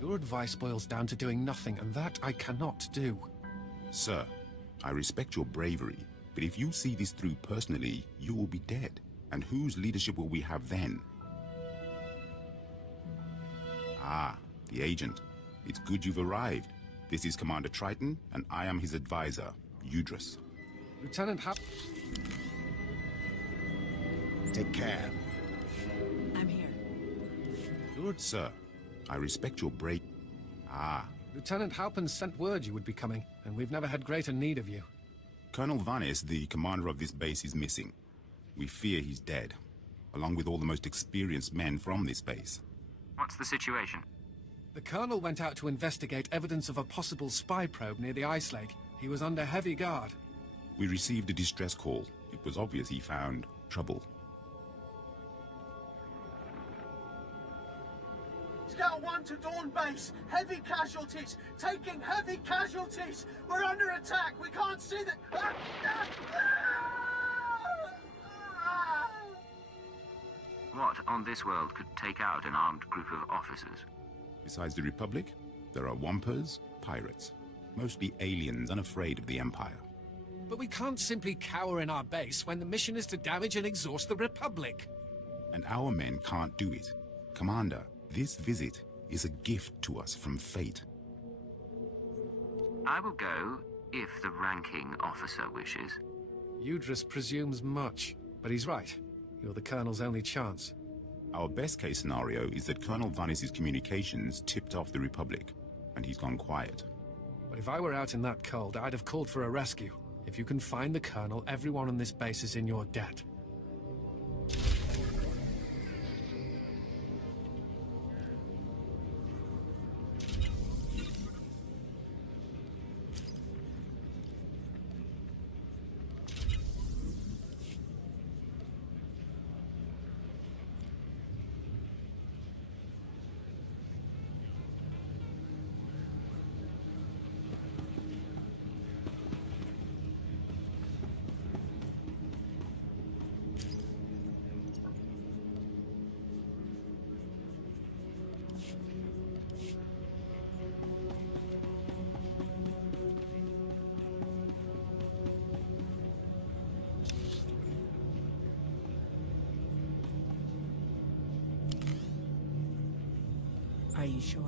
Your advice boils down to doing nothing, and that I cannot do. Sir, I respect your bravery, but if you see this through personally, you will be dead. And whose leadership will we have then? Ah, the agent. It's good you've arrived. This is Commander Triton, and I am his advisor, Udris. Lieutenant Take care. I'm here. Good, sir. I respect your break. Ah. Lieutenant Halpin sent word you would be coming, and we've never had greater need of you. Colonel Vanis, the commander of this base, is missing. We fear he's dead, along with all the most experienced men from this base. What's the situation? The Colonel went out to investigate evidence of a possible spy probe near the ice lake. He was under heavy guard. We received a distress call. It was obvious he found trouble. Scout 1 to Dawn Base. Heavy casualties. Taking heavy casualties. We're under attack. We can't see the... What on this world could take out an armed group of officers? Besides the Republic, there are Wampers, pirates. Mostly aliens unafraid of the Empire. But we can't simply cower in our base when the mission is to damage and exhaust the Republic. And our men can't do it. Commander, this visit is a gift to us from fate. I will go if the ranking officer wishes. Udris presumes much, but he's right. You're the Colonel's only chance. Our best case scenario is that Colonel Vanis' communications tipped off the Republic, and he's gone quiet. But if I were out in that cold, I'd have called for a rescue. If you can find the Colonel, everyone on this base is in your debt. Are you sure?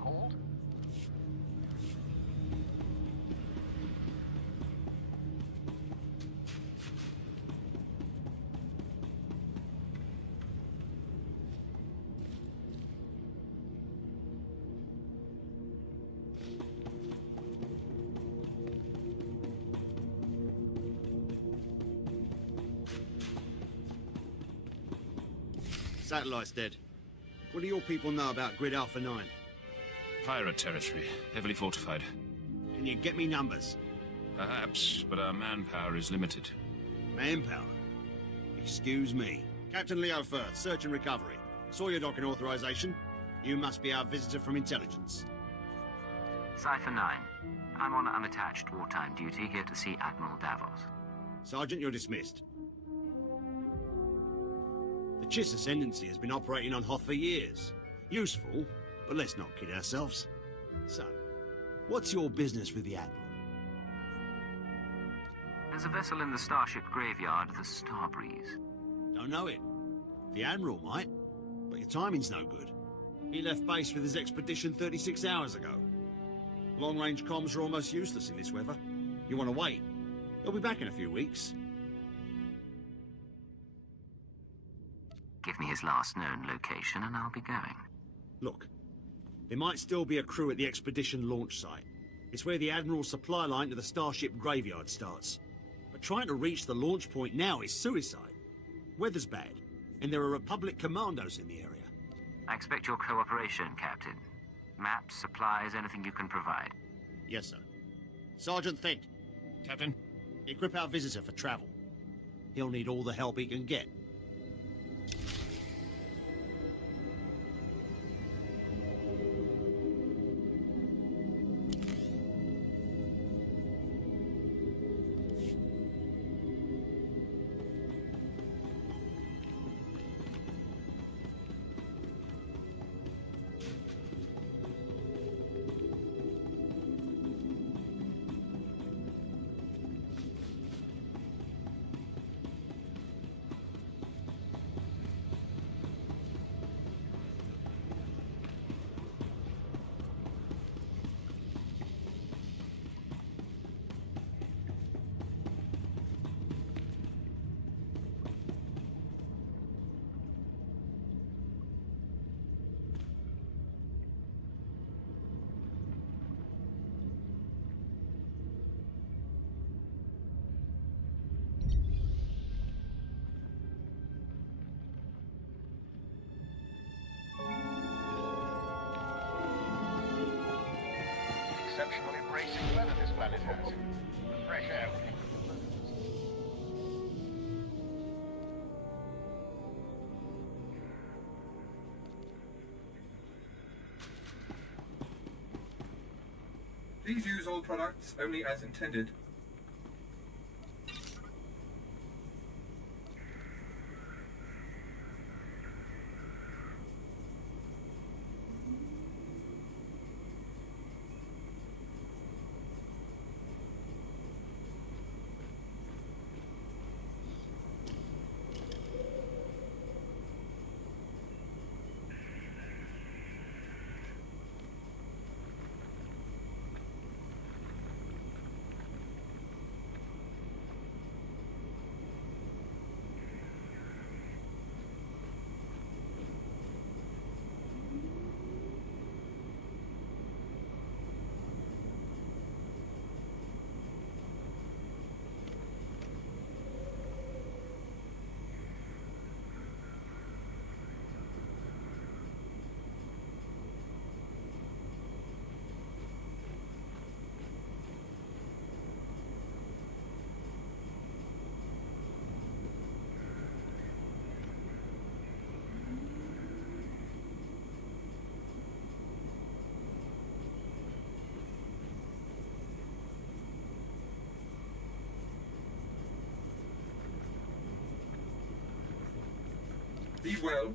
Cold? Satellite's dead. What do your people know about Grid Alpha 9? Pirate territory, heavily fortified. Can you get me numbers? Perhaps, but our manpower is limited. Manpower? Excuse me. Captain Leo Firth, search and recovery. Saw your docking authorization. You must be our visitor from intelligence. Cypher 9. I'm on unattached wartime duty here to see Admiral Davos. Sergeant, you're dismissed. The Chiss Ascendancy has been operating on Hoth for years. Useful, but let's not kid ourselves. So, what's your business with the Admiral? There's a vessel in the starship graveyard, the Starbreeze. Don't know it. The Admiral might, but your timing's no good. He left base with his expedition 36 hours ago. Long-range comms are almost useless in this weather. You want to wait? He'll be back in a few weeks. Give me his last known location and I'll be going. Look, there might still be a crew at the expedition launch site. It's where the Admiral's supply line to the Starship graveyard starts. But trying to reach the launch point now is suicide. Weather's bad, and there are Republic commandos in the area. I expect your cooperation, Captain. Maps, supplies, anything you can provide. Yes, sir. Sergeant Thent, Captain? equip our visitor for travel. He'll need all the help he can get. Exceptionally bracing weather this planet has. The fresh air will be Please use all products only as intended. Be well.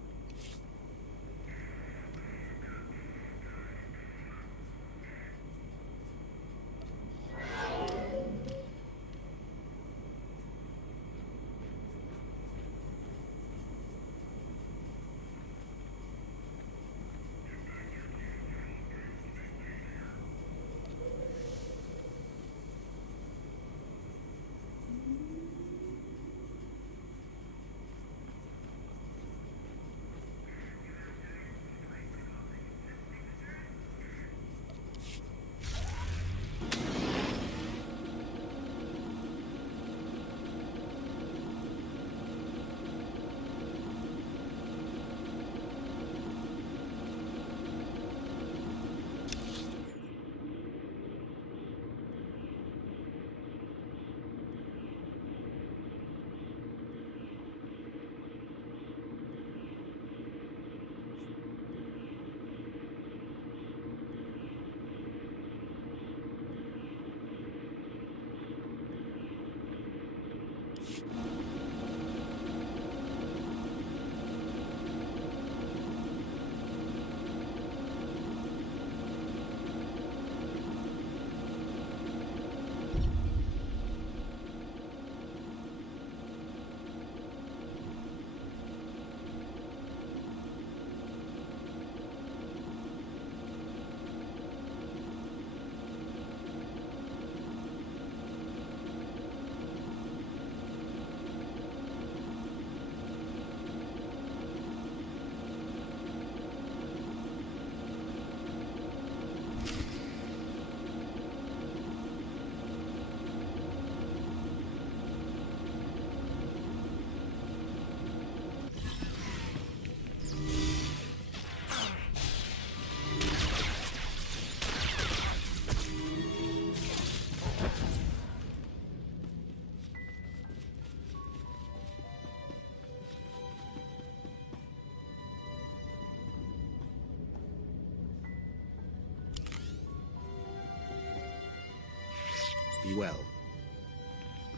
Be well.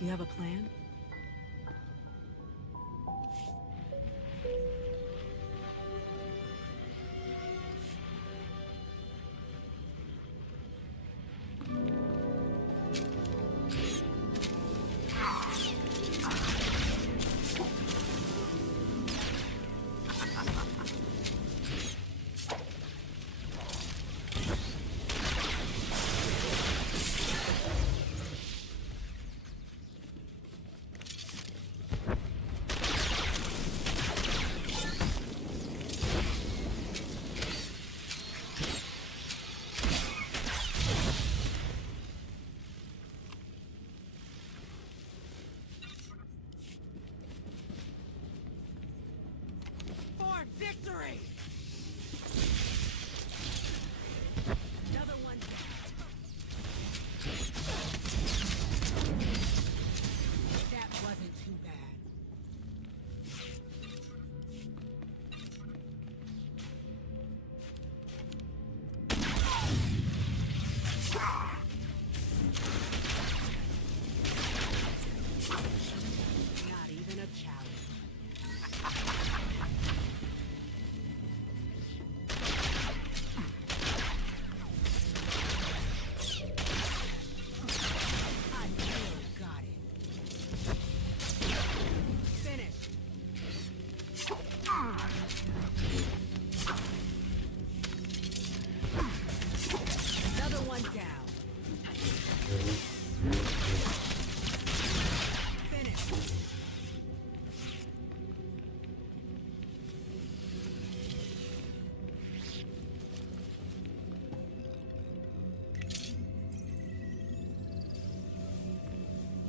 You have a plan? Victory! Another one down. That wasn't too bad. Not even a challenge.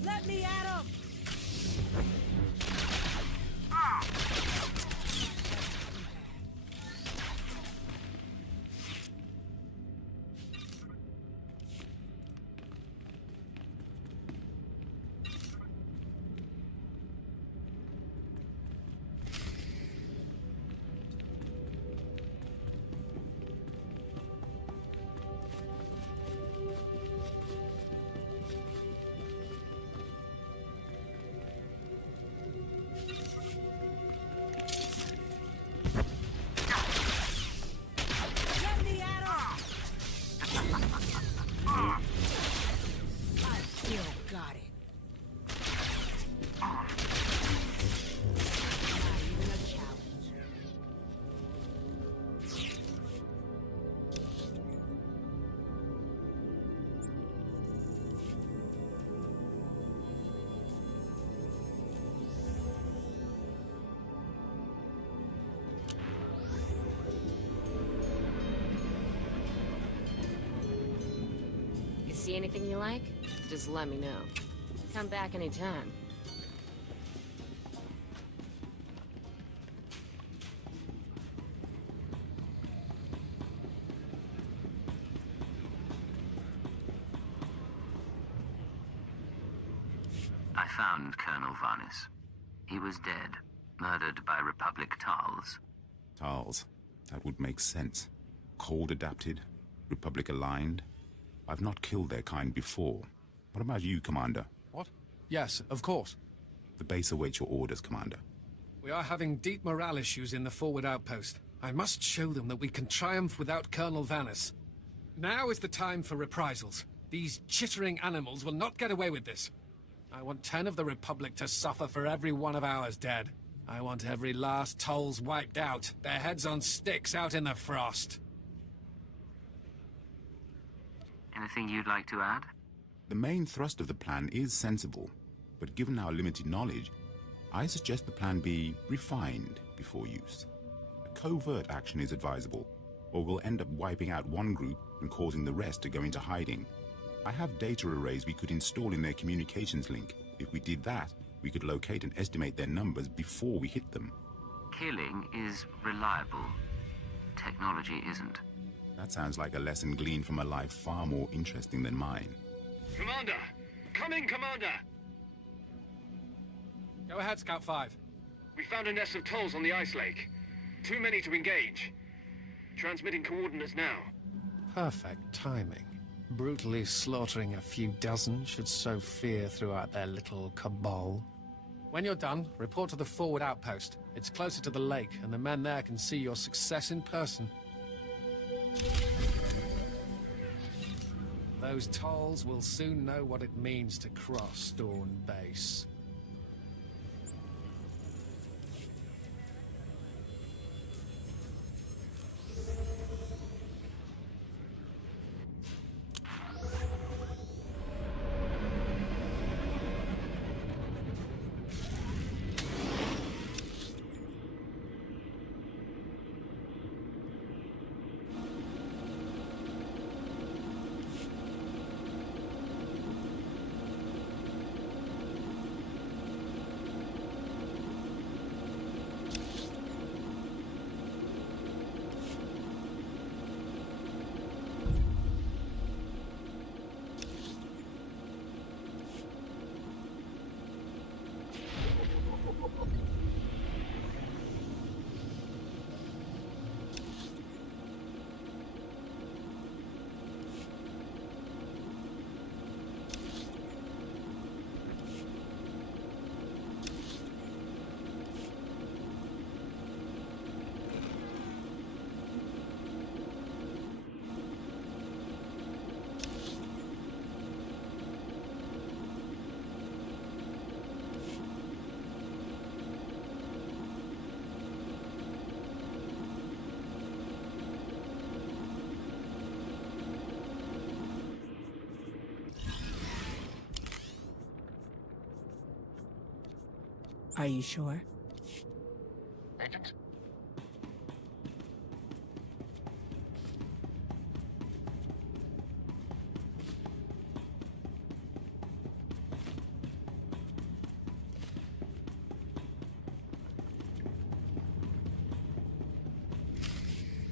Let me at him! See anything you like? Just let me know. Come back anytime. I found Colonel Varnis. He was dead, murdered by Republic Tals. Tals. That would make sense. Cold adapted, Republic aligned. I've not killed their kind before. What about you, Commander? What? Yes, of course. The base awaits your orders, Commander. We are having deep morale issues in the forward outpost. I must show them that we can triumph without Colonel Varnis. Now is the time for reprisals. These chittering animals will not get away with this. I want 10 of the Republic to suffer for every one of ours dead. I want every last Tolls wiped out, their heads on sticks out in the frost. Anything you'd like to add? The main thrust of the plan is sensible, but given our limited knowledge, I suggest the plan be refined before use. A covert action is advisable, or we'll end up wiping out one group and causing the rest to go into hiding. I have data arrays we could install in their communications link. If we did that, we could locate and estimate their numbers before we hit them. Killing is reliable. Technology isn't. That sounds like a lesson gleaned from a life far more interesting than mine. Commander! Come in, Commander! Go ahead, Scout 5. We found a nest of Tolls on the ice lake. Too many to engage. Transmitting coordinates now. Perfect timing. Brutally slaughtering a few dozen should sow fear throughout their little cabal. When you're done, report to the forward outpost. It's closer to the lake, and the men there can see your success in person. Those tolls will soon know what it means to cross Dawn Base. Are you sure? Agent?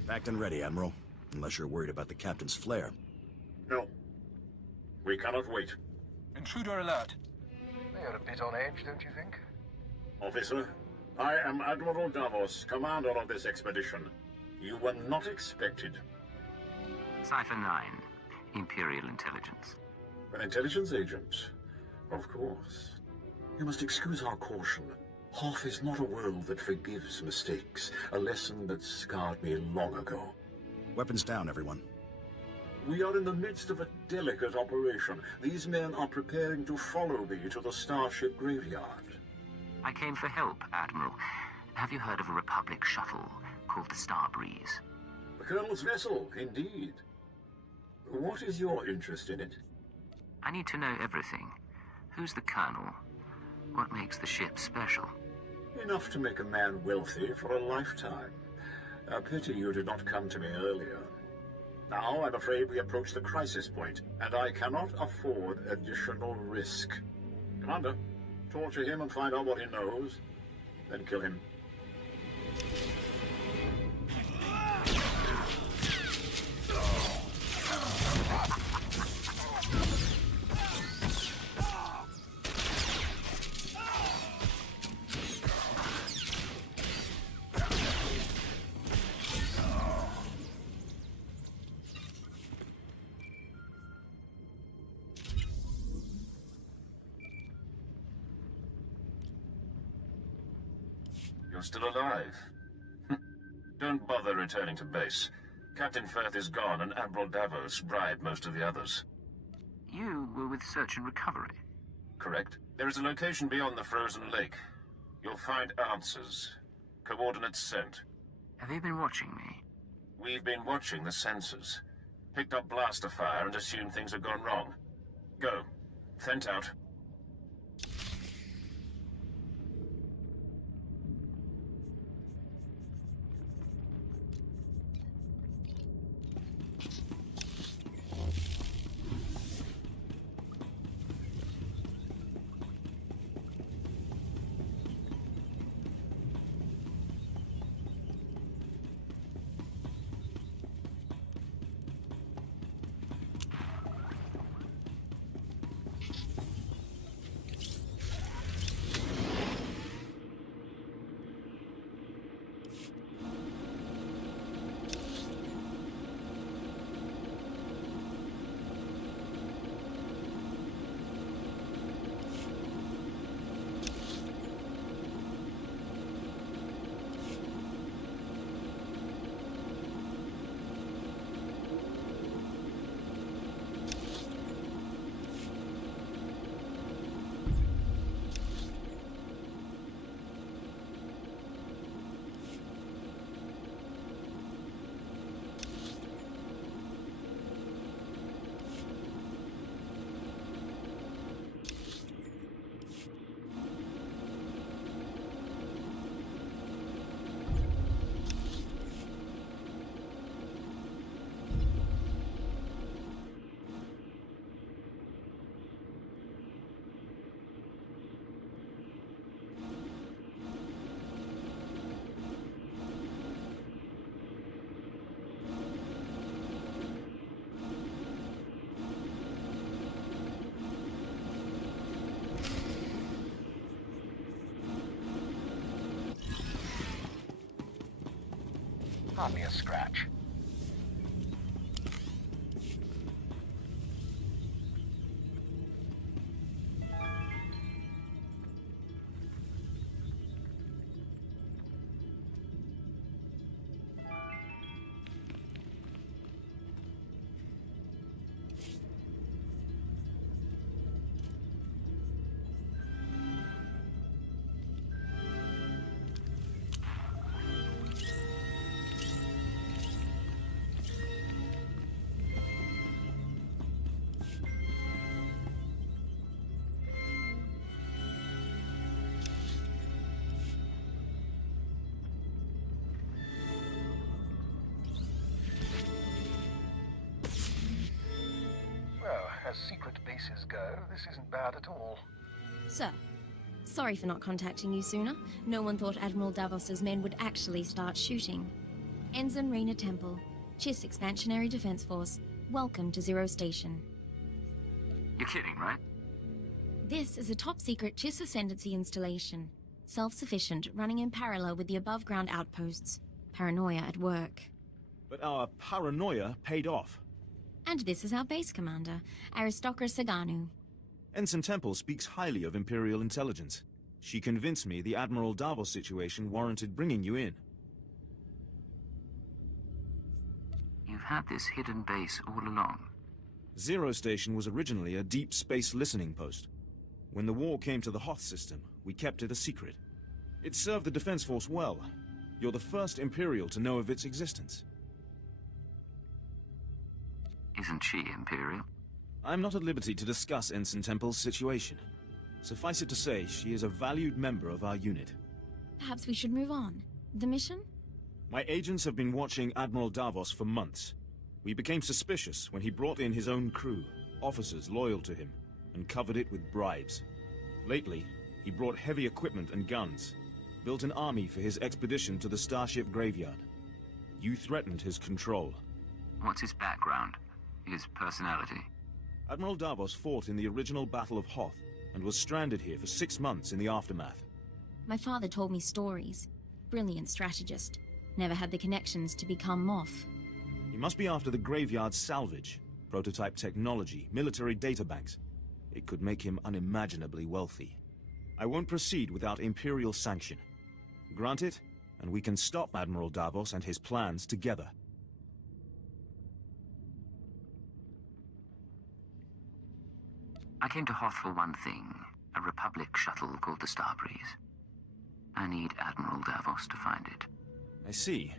Packed and ready, Admiral. Unless you're worried about the captain's flare. No. We cannot wait. Intruder alert. You're a bit on edge, don't you think? Officer, I am Admiral Davos, commander of this expedition. You were not expected. Cipher 9, Imperial Intelligence. An intelligence agent? Of course. You must excuse our caution. Hoth is not a world that forgives mistakes, a lesson that scarred me long ago. Weapons down, everyone. We are in the midst of a delicate operation. These men are preparing to follow me to the Starship graveyard. I came for help, Admiral. Have you heard of a Republic shuttle called the Starbreeze? The Colonel's vessel, indeed. What is your interest in it? I need to know everything. Who's the Colonel? What makes the ship special? Enough to make a man wealthy for a lifetime. A pity you did not come to me earlier. Now, I'm afraid we approach the crisis point, and I cannot afford additional risk. Commander, torture him and find out what he knows, then kill him. You're still alive. Don't bother returning to base. Captain Firth is gone and Admiral Davos bribed most of the others. You were with Search and Recovery? Correct. There is a location beyond the frozen lake. You'll find answers. Coordinates sent. Have you been watching me? We've been watching the sensors. Picked up blaster fire and assumed things had gone wrong. Go. Thent out. Hardly a scratch. Well, as secret bases go, this isn't bad at all. Sir, sorry for not contacting you sooner. No one thought Admiral Davos's men would actually start shooting. Ensign Rena Temple, Chiss Expansionary Defense Force. Welcome to Zero Station. You're kidding, right? This is a top-secret Chiss Ascendancy installation. Self-sufficient, running in parallel with the above-ground outposts. Paranoia at work. But our paranoia paid off. And this is our base commander, Aristocra Saganu. Ensign Temple speaks highly of Imperial intelligence. She convinced me the Admiral Davos situation warranted bringing you in. You've had this hidden base all along. Zero Station was originally a deep space listening post. When the war came to the Hoth system, we kept it a secret. It served the Defense Force well. You're the first Imperial to know of its existence. Isn't she Imperial? I'm not at liberty to discuss Ensign Temple's situation. Suffice it to say, she is a valued member of our unit. Perhaps we should move on. The mission? My agents have been watching Admiral Davos for months. We became suspicious when he brought in his own crew, officers loyal to him, and covered it with bribes. Lately, he brought heavy equipment and guns, built an army for his expedition to the Starship Graveyard. You threatened his control. What's his background? His personality? Admiral Davos fought in the original Battle of Hoth, and was stranded here for 6 months in the aftermath. My father told me stories. Brilliant strategist. Never had the connections to become Moff. He must be after the Graveyard's salvage, prototype technology, military databanks. It could make him unimaginably wealthy. I won't proceed without Imperial sanction. Grant it, and we can stop Admiral Davos and his plans together. I came to Hoth for one thing, a Republic shuttle called the Starbreeze. I need Admiral Davos to find it. I see.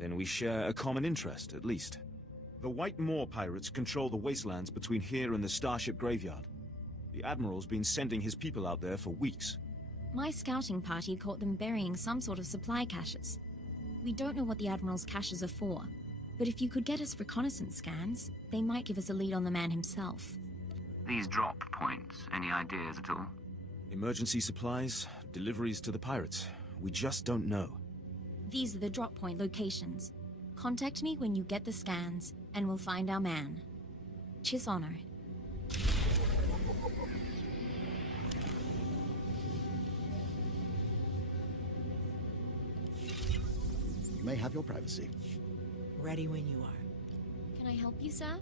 Then we share a common interest, at least. The White Moor pirates control the wastelands between here and the Starship Graveyard. The Admiral's been sending his people out there for weeks. My scouting party caught them burying some sort of supply caches. We don't know what the Admiral's caches are for, but if you could get us reconnaissance scans, they might give us a lead on the man himself. These drop points, any ideas at all? Emergency supplies, deliveries to the pirates. We just don't know. These are the drop point locations. Contact me when you get the scans, and we'll find our man. Chiss honor. You may have your privacy. Ready when you are. Can I help you, sir?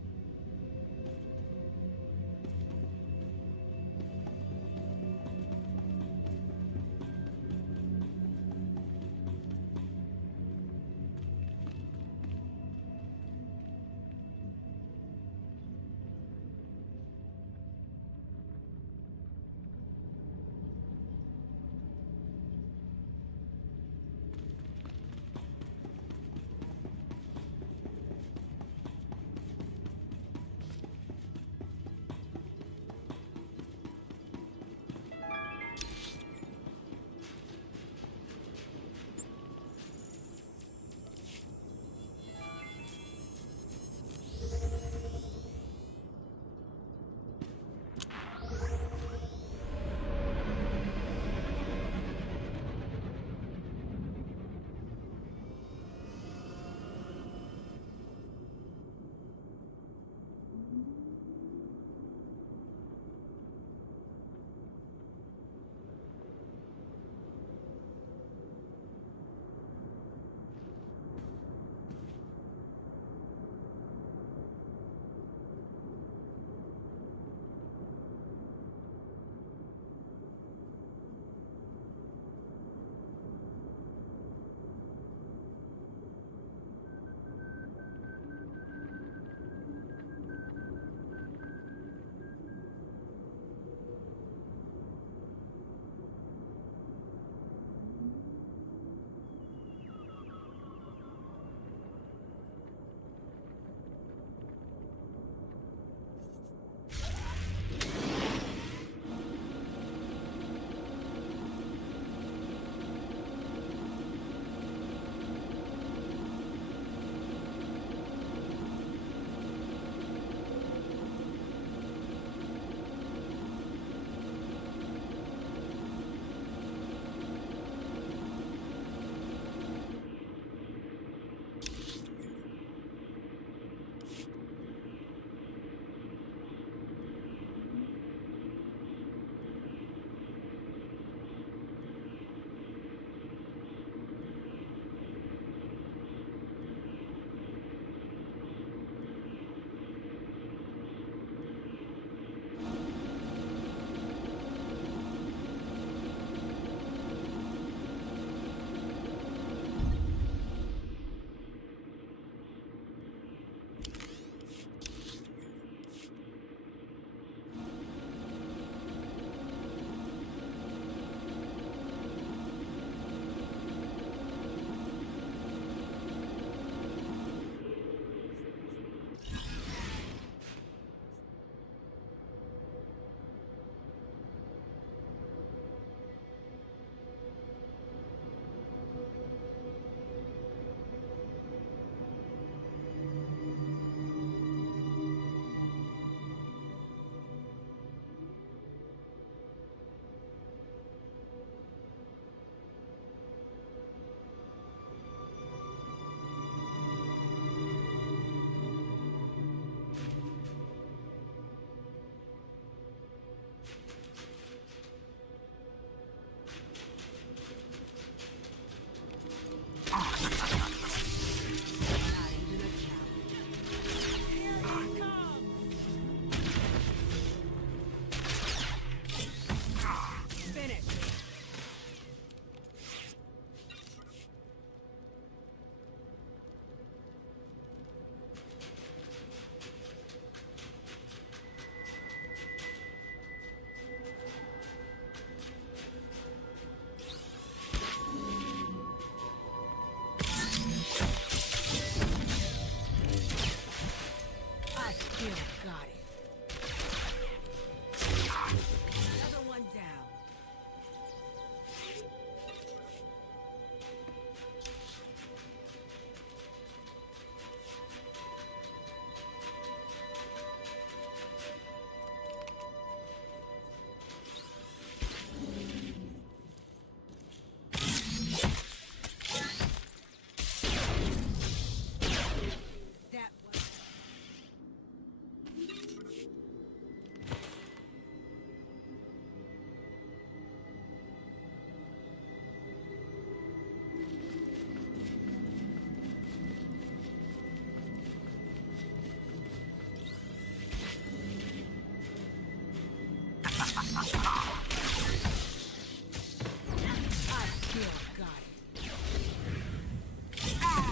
still got it.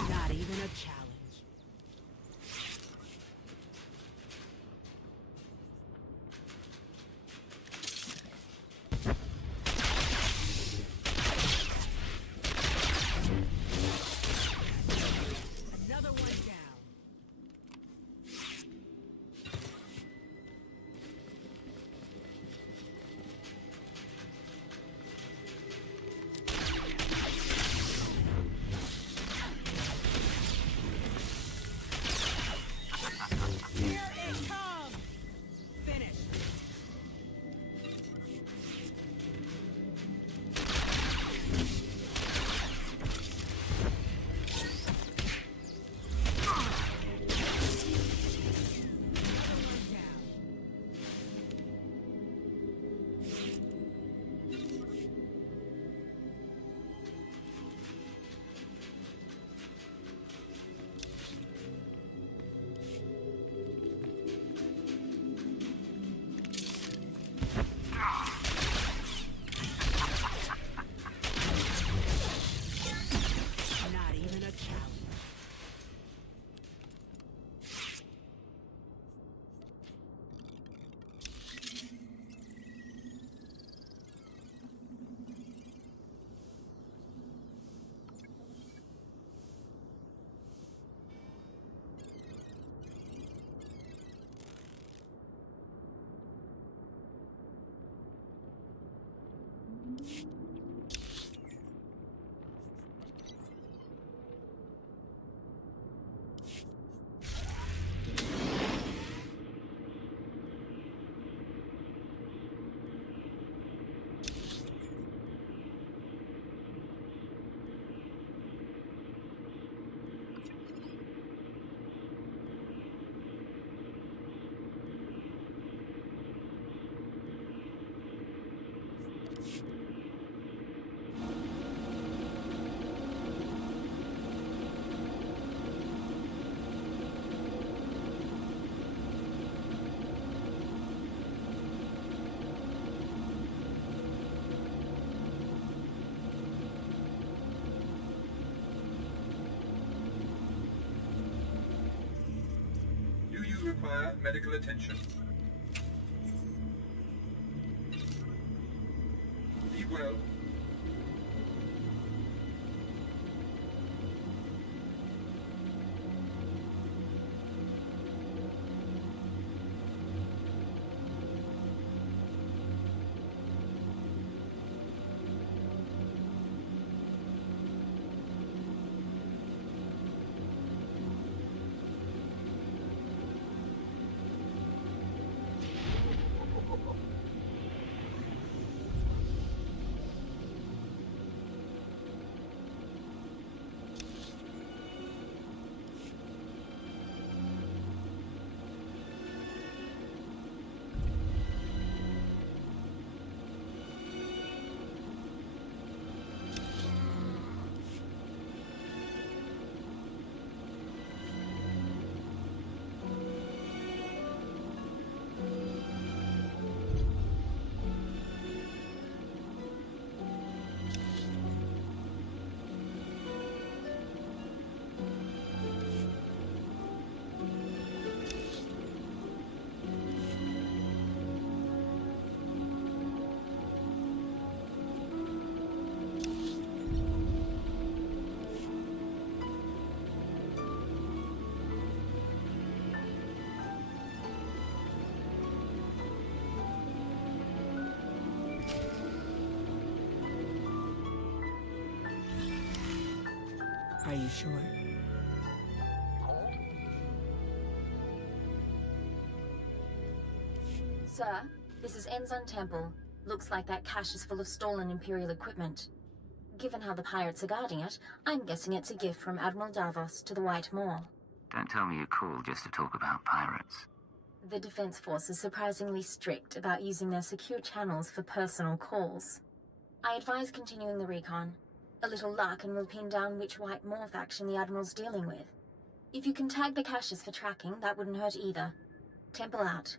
Not even a challenge. Another one down. Here it comes! Finish. Another one down. Not even a challenge. Do you require medical attention? Be well. Are you sure? Sir, this is Enzon Temple. Looks like that cache is full of stolen Imperial equipment. Given how the pirates are guarding it, I'm guessing it's a gift from Admiral Davos to the White Moor. Don't tell me you called just to talk about pirates. The Defense Force is surprisingly strict about using their secure channels for personal calls. I advise continuing the recon. A little luck and we'll pin down which White Moor faction the Admiral's dealing with. If you can tag the caches for tracking, that wouldn't hurt either. Temple out.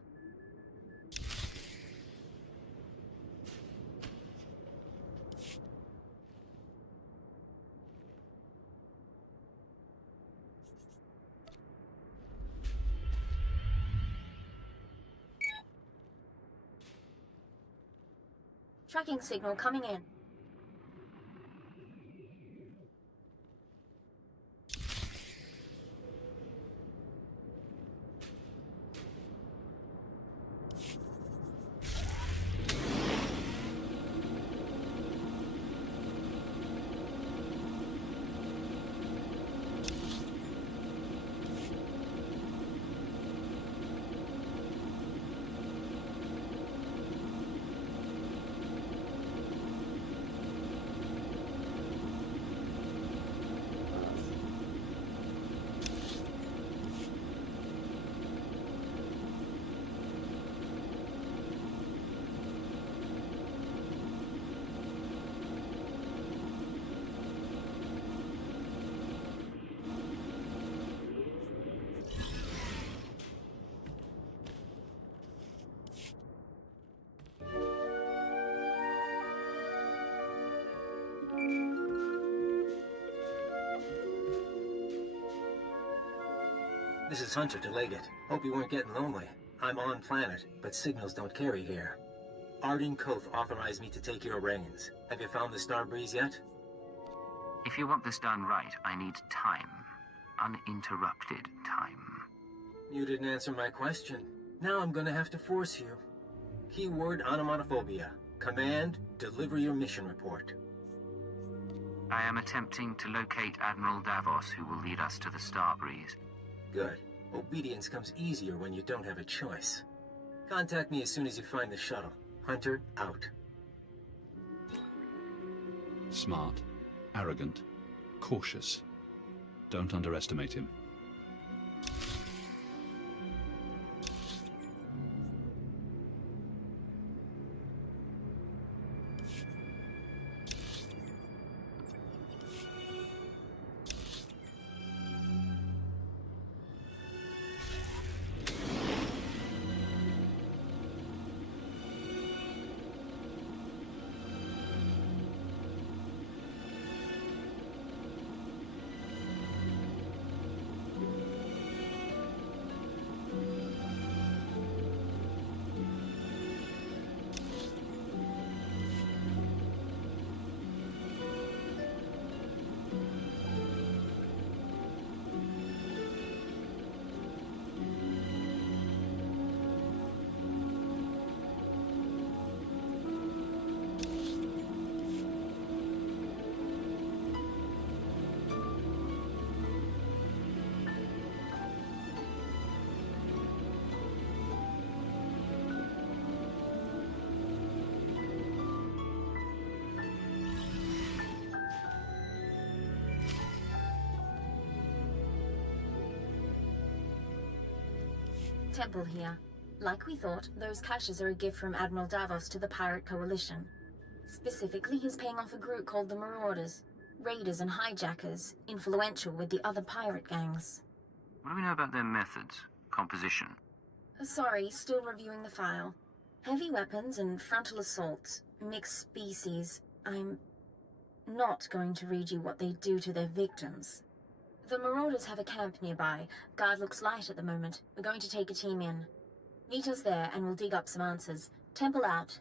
Tracking signal coming in. This is Hunter to Leggett. Hope you weren't getting lonely. I'm on planet, but signals don't carry here. Arden Koth authorized me to take your reins. Have you found the Starbreeze yet? If you want this done right, I need time. Uninterrupted time. You didn't answer my question. Now I'm gonna have to force you. Keyword onomatophobia. Command, deliver your mission report. I am attempting to locate Admiral Davos, who will lead us to the Starbreeze. Good. Obedience comes easier when you don't have a choice. Contact me as soon as you find the shuttle. Hunter, out. Smart, arrogant, cautious. Don't underestimate him. Temple here. Like we thought, those caches are a gift from Admiral Davos to the Pirate Coalition. Specifically, he's paying off a group called the Marauders. Raiders and hijackers, influential with the other pirate gangs. What do we know about their methods? Composition? Sorry, still reviewing the file. Heavy weapons and frontal assaults. Mixed species. I'm not going to read you what they do to their victims. The Marauders have a camp nearby. Guard looks light at the moment. We're going to take a team in. Meet us there and we'll dig up some answers. Temple out.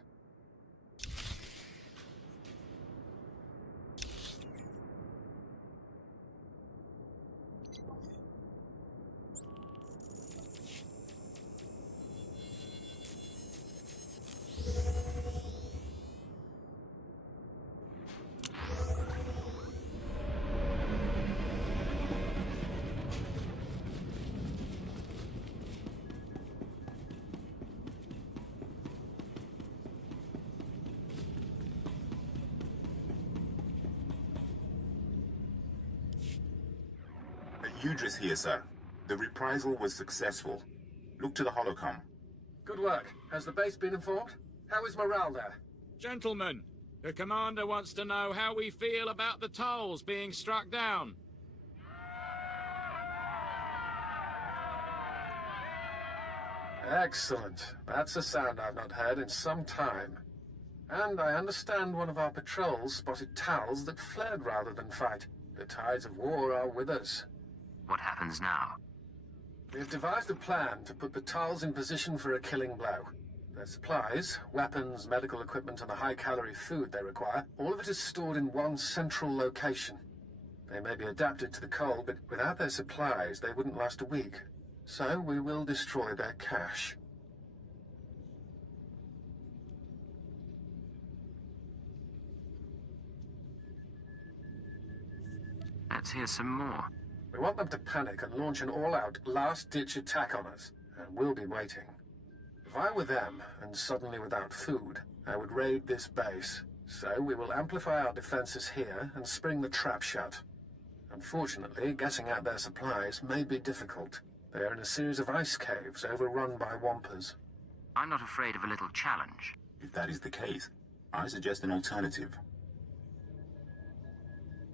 Udris here, sir. The reprisal was successful. Look to the holocom. Good work. Has the base been informed? How is morale there? Gentlemen, the commander wants to know how we feel about the tolls being struck down. Excellent. That's a sound I've not heard in some time. And I understand one of our patrols spotted towels that fled rather than fight. The tides of war are with us. What happens now? We have devised a plan to put the Tals in position for a killing blow. Their supplies, weapons, medical equipment, and the high-calorie food they require, all of it is stored in one central location. They may be adapted to the cold, but without their supplies, they wouldn't last a week. So we will destroy their cache. Let's hear some more. We want them to panic and launch an all-out, last-ditch attack on us, and we'll be waiting. If I were them, and suddenly without food, I would raid this base. So we will amplify our defenses here and spring the trap shut. Unfortunately, getting at their supplies may be difficult. They are in a series of ice caves overrun by Wampers. I'm not afraid of a little challenge. If that is the case, I suggest an alternative.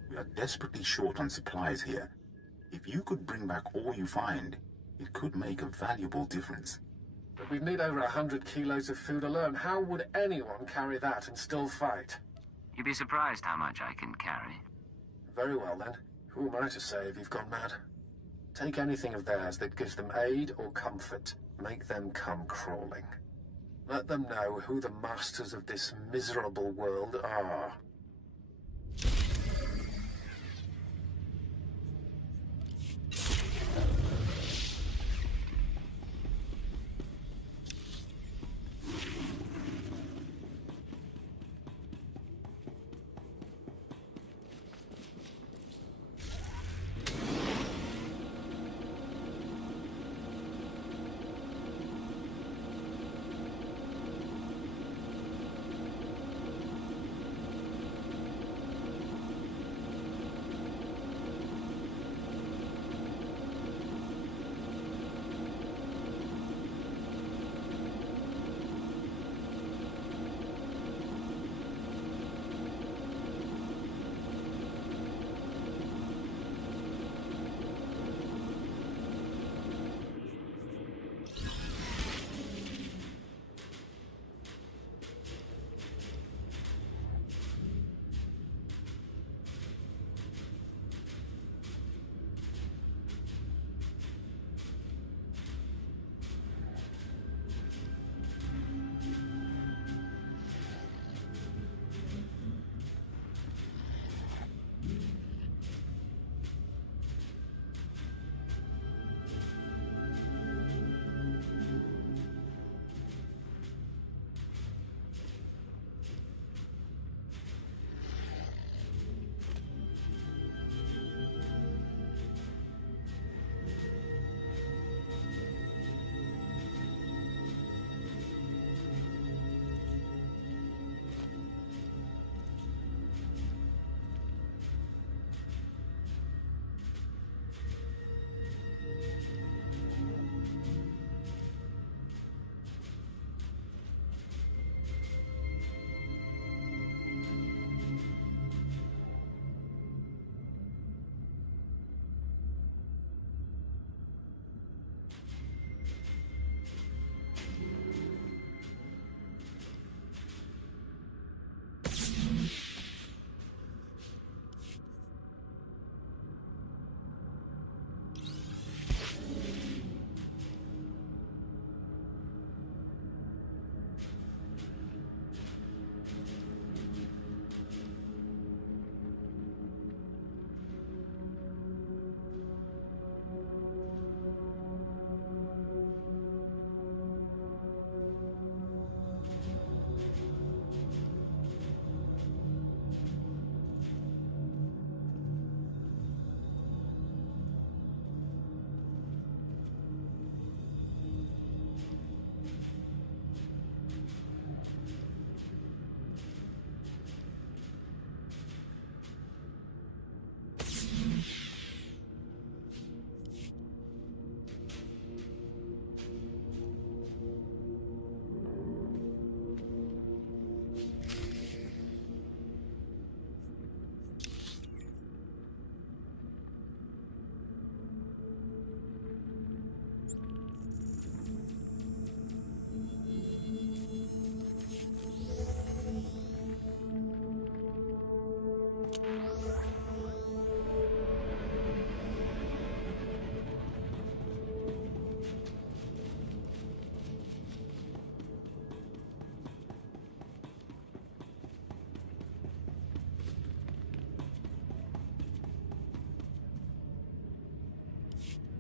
We are desperately short on supplies here. If you could bring back all you find, it could make a valuable difference. But we'd need over 100 kilos of food alone. How would anyone carry that and still fight? You'd be surprised how much I can carry. Very well, then. Who am I to say if you've gone mad? Take anything of theirs that gives them aid or comfort. Make them come crawling. Let them know who the masters of this miserable world are.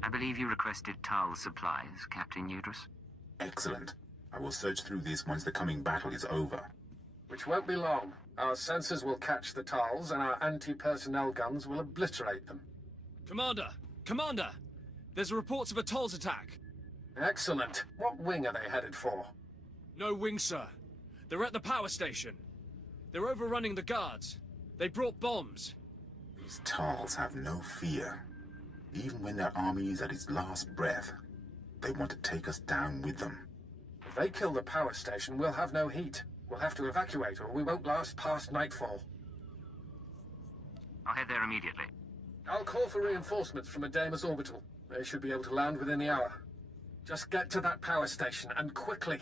I believe you requested Tal supplies, Captain Udrus. Excellent. I will search through this once the coming battle is over. Which won't be long. Our sensors will catch the Tals, and our anti-personnel guns will obliterate them. Commander! Commander! There's reports of a Tolls attack. Excellent. What wing are they headed for? No wing, sir. They're at the power station. They're overrunning the guards. They brought bombs. These Tals have no fear. Even when their army is at its last breath, they want to take us down with them. If they kill the power station, we'll have no heat. We'll have to evacuate, or we won't last past nightfall. I'll head there immediately. I'll call for reinforcements from a Deimos orbital. They should be able to land within the hour. Just get to that power station, and quickly.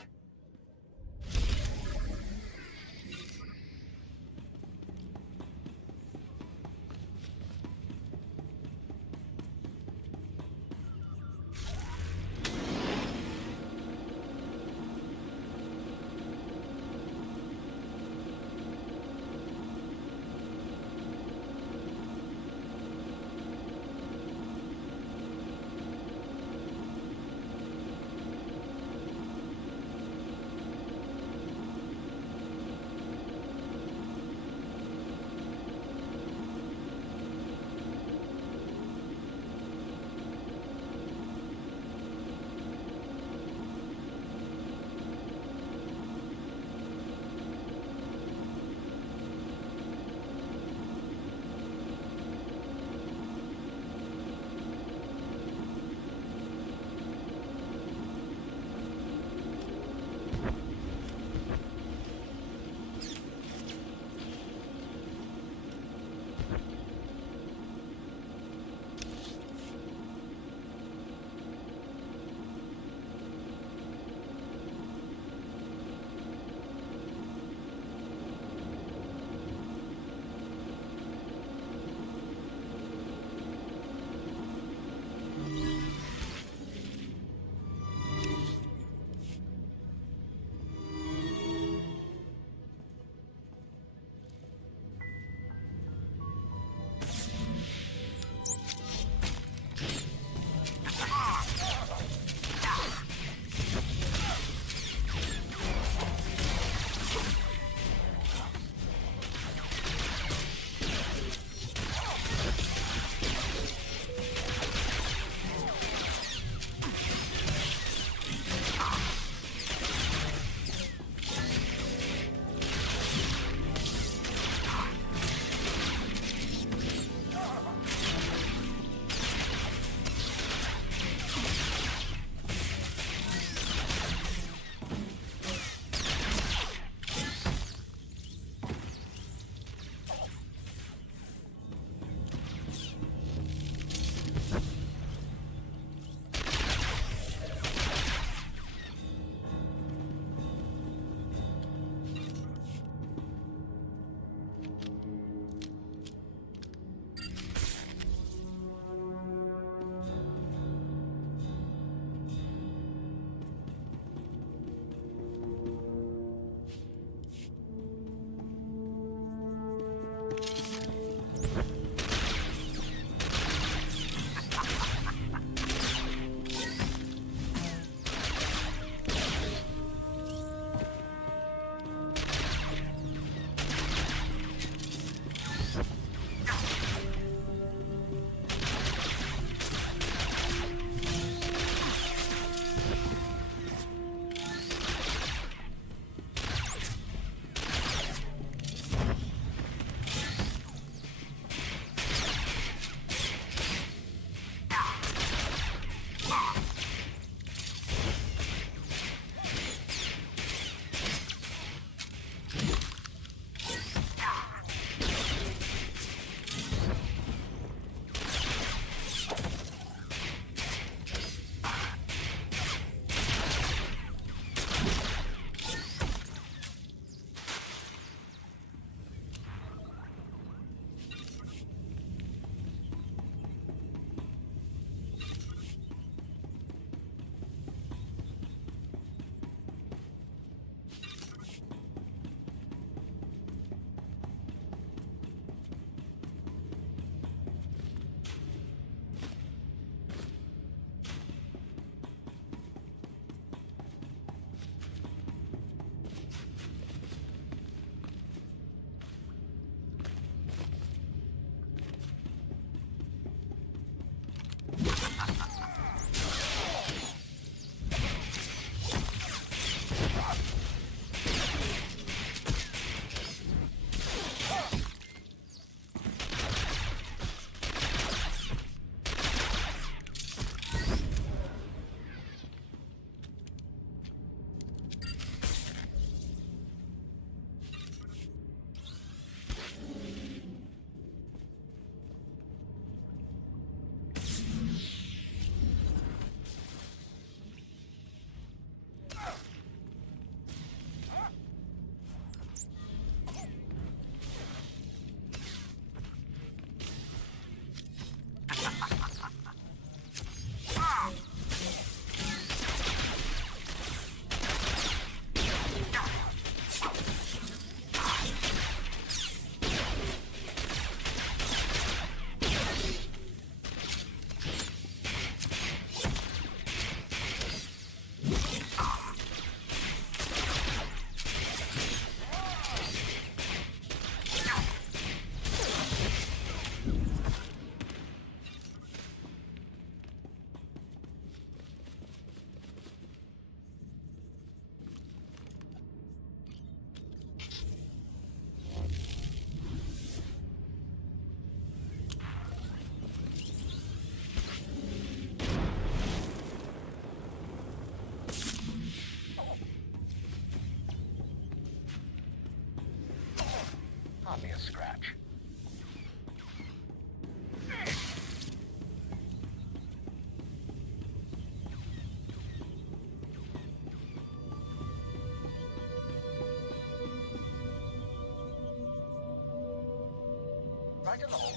Right along.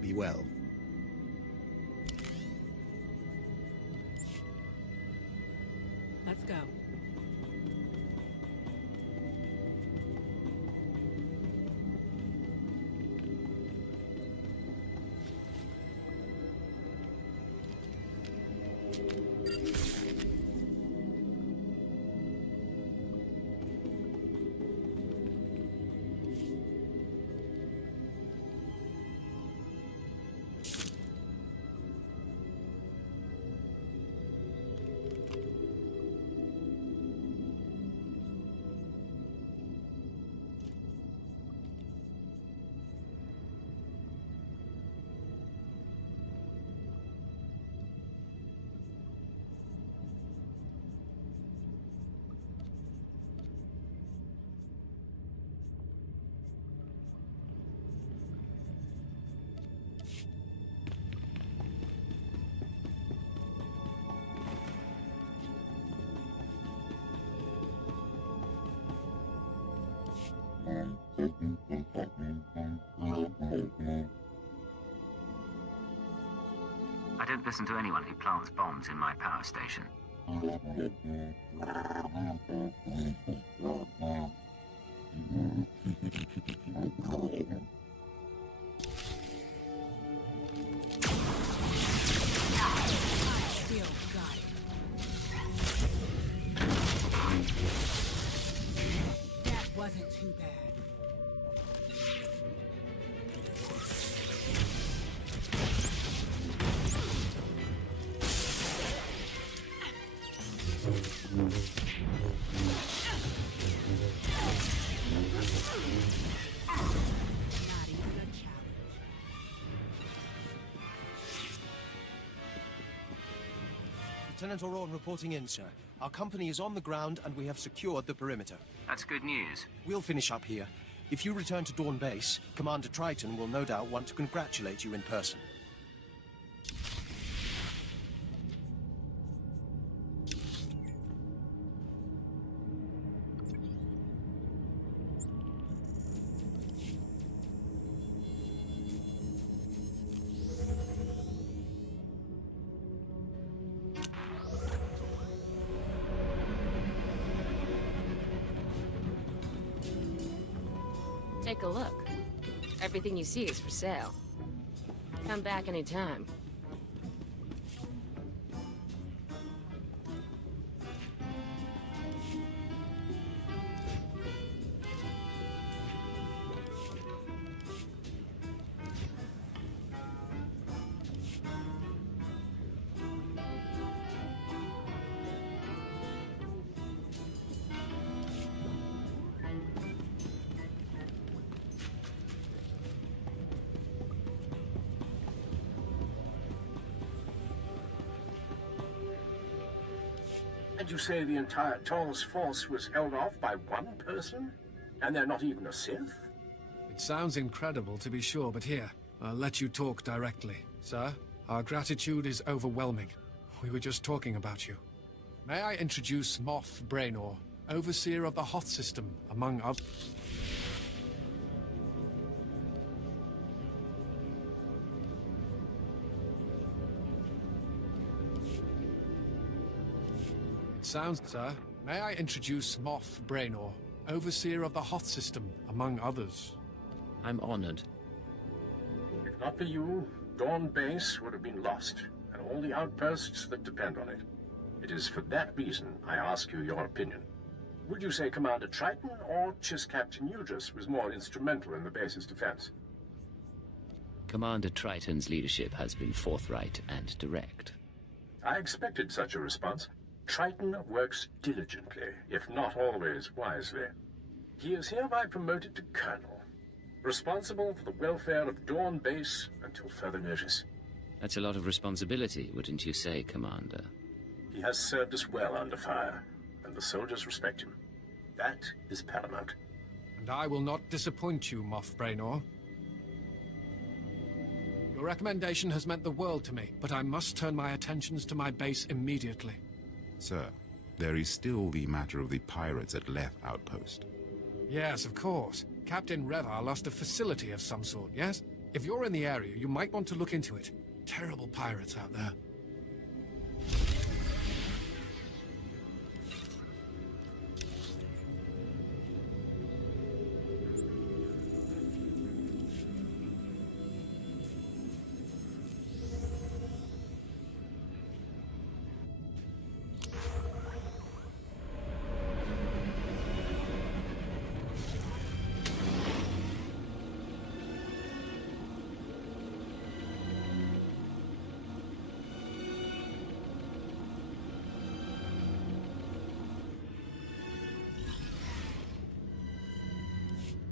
Be well. Let's go. I don't listen to anyone who plants bombs in my power station. Still got it. That wasn't too bad. Not even a challenge. Lieutenant Auron reporting in, sir. Our company is on the ground and we have secured the perimeter. That's good news. We'll finish up here. If you return to Dawn Base, Commander Triton will no doubt want to congratulate you in person. Take a look. Everything you see is for sale. Come back anytime. And you say the entire Toll's force was held off by one person? And they're not even a Sith? It sounds incredible, to be sure, but here, I'll let you talk directly. Sir, our gratitude is overwhelming. We were just talking about you. May I introduce Moff Braynor, Overseer of the Hoth System, among others. sounds, sir. May I introduce Moff Braynor, overseer of the Hoth system, among others. I'm honored. If not for you, Dawn Base would have been lost, and all the outposts that depend on it. It is for that reason I ask you your opinion. Would you say Commander Triton or Chiss Captain Udris was more instrumental in the base's defense? Commander Triton's leadership has been forthright and direct. I expected such a response. Triton works diligently, if not always wisely. He is hereby promoted to Colonel, responsible for the welfare of Dawn Base until further notice. That's a lot of responsibility, wouldn't you say, Commander? He has served us well under fire, and the soldiers respect him. That is paramount. And I will not disappoint you, Moff Braynor. Your recommendation has meant the world to me, but I must turn my attentions to my base immediately. Sir, there is still the matter of the pirates at Leth Outpost. Yes, of course. Captain Revar lost a facility of some sort, yes? If you're in the area, you might want to look into it. Terrible pirates out there.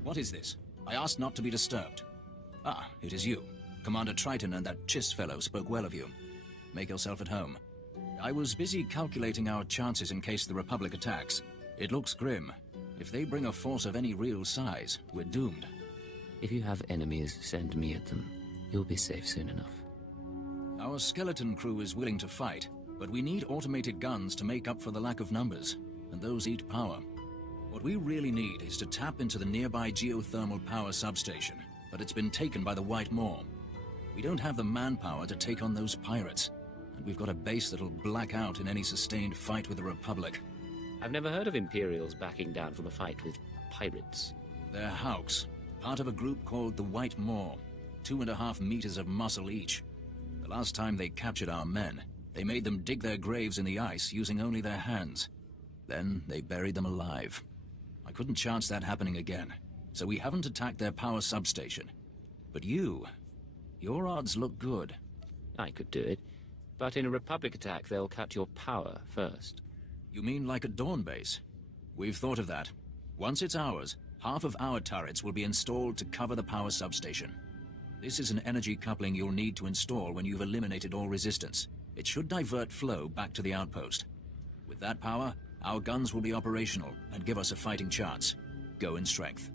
What is this? I asked not to be disturbed. Ah, it is you. Commander Triton and that Chiss fellow spoke well of you. Make yourself at home. I was busy calculating our chances in case the Republic attacks. It looks grim. If they bring a force of any real size, we're doomed. If you have enemies, send me at them. You'll be safe soon enough. Our skeleton crew is willing to fight, but we need automated guns to make up for the lack of numbers, and those eat power. What we really need is to tap into the nearby geothermal power substation, but it's been taken by the White Maw. We don't have the manpower to take on those pirates, and we've got a base that'll black out in any sustained fight with the Republic. I've never heard of Imperials backing down from a fight with pirates. They're Hawks, part of a group called the White Maw, 2.5 meters of muscle each. The last time they captured our men, they made them dig their graves in the ice using only their hands. Then they buried them alive. I couldn't chance that happening again, so we haven't attacked their power substation. But your odds look good. I could do it, but in a Republic attack they'll cut your power first. You mean like a Dawn base? We've thought of that. Once it's ours, half of our turrets will be installed to cover the power substation. This is an energy coupling you'll need to install when you've eliminated all resistance. It should divert flow back to the outpost. With that power, our guns will be operational and give us a fighting chance. Go in strength.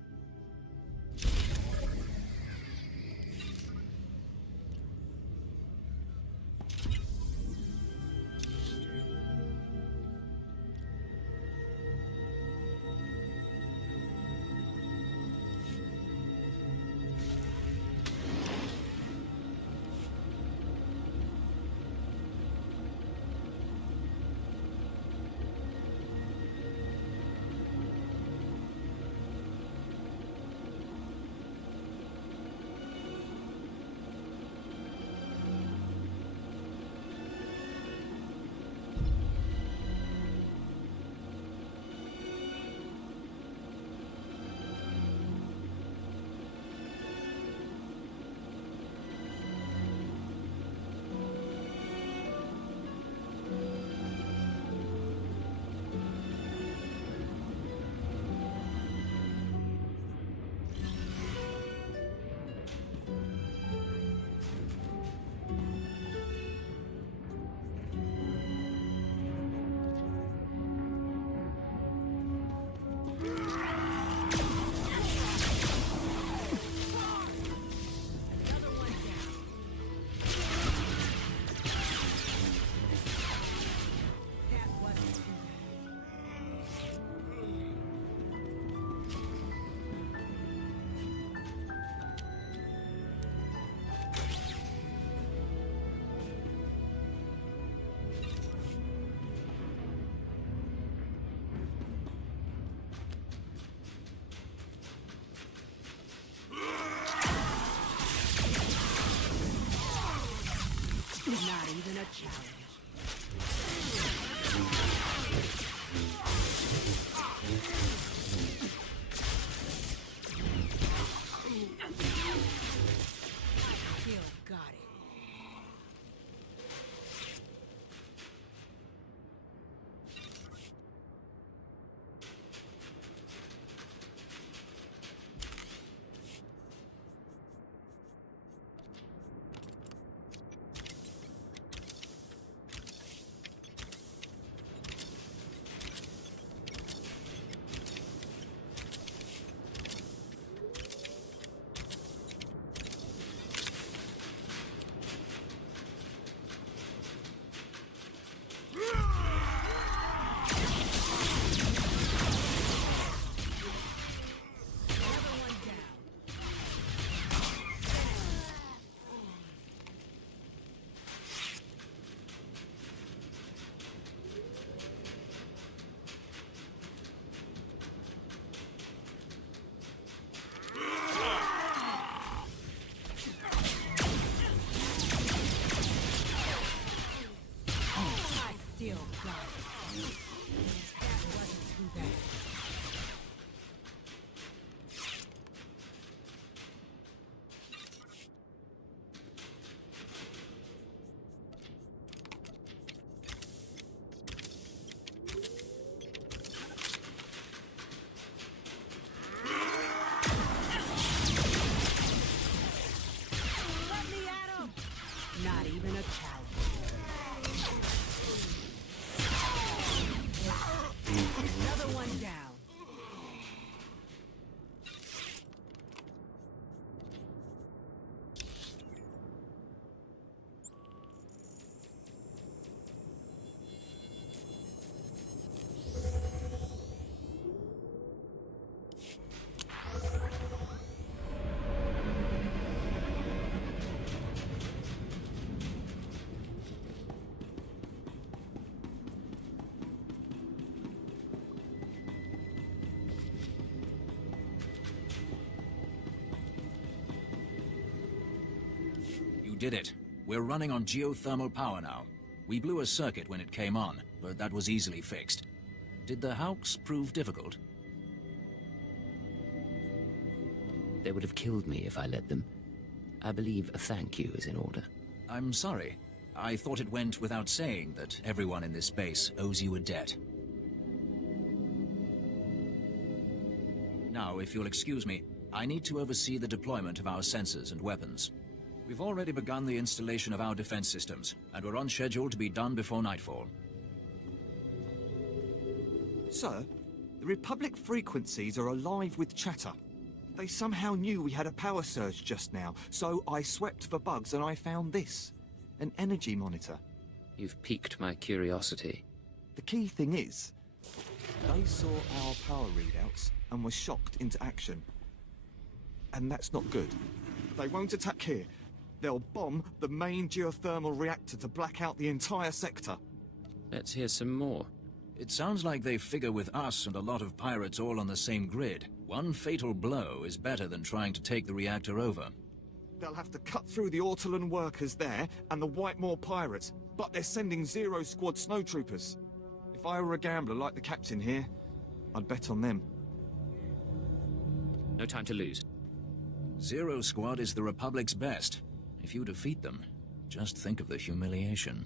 You did it. We're running on geothermal power now. We blew a circuit when it came on, but that was easily fixed. Did the Hawks prove difficult? They would have killed me if I let them. I believe a thank you is in order. I'm sorry. I thought it went without saying that everyone in this base owes you a debt. Now, if you'll excuse me, I need to oversee the deployment of our sensors and weapons. We've already begun the installation of our defense systems, and we're on schedule to be done before nightfall. Sir, the Republic frequencies are alive with chatter. They somehow knew we had a power surge just now, so I swept for bugs and I found this. An energy monitor. You've piqued my curiosity. The key thing is, they saw our power readouts and were shocked into action. And that's not good. They won't attack here. They'll bomb the main geothermal reactor to black out the entire sector. Let's hear some more. It sounds like they figure with us and a lot of pirates all on the same grid, one fatal blow is better than trying to take the reactor over. They'll have to cut through the Ortolan workers there and the Whitemore pirates, but they're sending Zero Squad snowtroopers. If I were a gambler like the captain here, I'd bet on them. No time to lose. Zero Squad is the Republic's best. If you defeat them, just think of the humiliation.